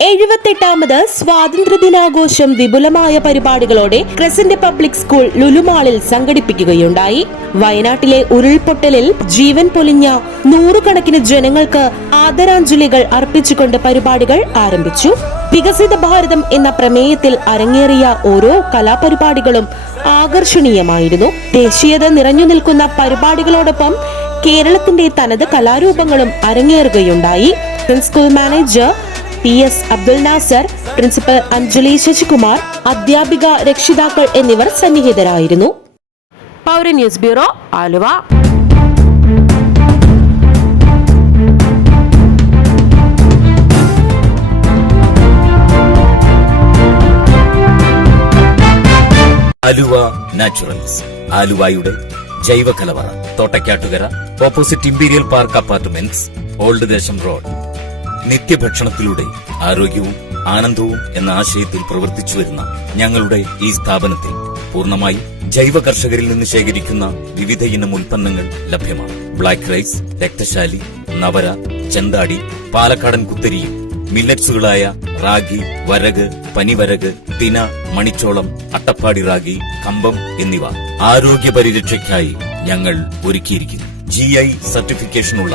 എഴുപത്തെട്ടാമത് സ്വാതന്ത്ര്യദിനാഘോഷം വിപുലമായ പരിപാടികളോടെ ക്രസന്റ് പബ്ലിക് സ്കൂൾ ലുലുമാളിൽ സംഘടിപ്പിക്കുകയുണ്ടായി. വയനാട്ടിലെ ഉരുൾപൊട്ടലിൽ ജീവൻ പൊലിഞ്ഞ നൂറുകണക്കിന് ജനങ്ങൾക്ക് ആദരാഞ്ജലികൾ അർപ്പിച്ചുകൊണ്ട് പരിപാടികൾ ആരംഭിച്ചു. വികസിത ഭാരതം എന്ന പ്രമേയത്തിൽ അരങ്ങേറിയ ഓരോ കലാപരിപാടികളും ആകർഷണീയമായിരുന്നു. ദേശീയത നിറഞ്ഞു നിൽക്കുന്ന പരിപാടികളോടൊപ്പം കേരളത്തിന്റെ തനത് കലാരൂപങ്ങളും അരങ്ങേറുകയുണ്ടായി. School manager P S Abdul Nasar principal Anjali Sasikumar അധ്യാപിക രക്ഷിതാക്കൾ എന്നിവർ സന്നിഹിതരായിരുന്നു. Poura news bureau Aluva. Aluva naturals ആലുവയുടെ ജൈവ കലവറ Thottakkattukara opposite imperial park apartments old Desom road. നിത്യഭക്ഷണത്തിലൂടെ ആരോഗ്യവും ആനന്ദവും എന്ന ആശയത്തിൽ പ്രവർത്തിച്ചു വരുന്ന ഞങ്ങളുടെ ഈ സ്ഥാപനത്തിൽ പൂർണമായി ജൈവ കർഷകരിൽ നിന്ന് ശേഖരിക്കുന്ന വിവിധ ഇനം ഉൽപ്പന്നങ്ങൾ ലഭ്യമാണ്. ബ്ലാക്ക് റൈസ് രക്തശാലി നവര ചെന്താടി പാലക്കാടൻ കുത്തരിയും മില്ലറ്റ്സുകളായ റാഗി വരക് പനിവരക് തിന മണിച്ചോളം അട്ടപ്പാടി റാഗി കമ്പം എന്നിവ ആരോഗ്യ പരിരക്ഷയ്ക്കായി ഞങ്ങൾ ഒരുക്കിയിരിക്കുന്നു. G I സർട്ടിഫിക്കേഷനുള്ള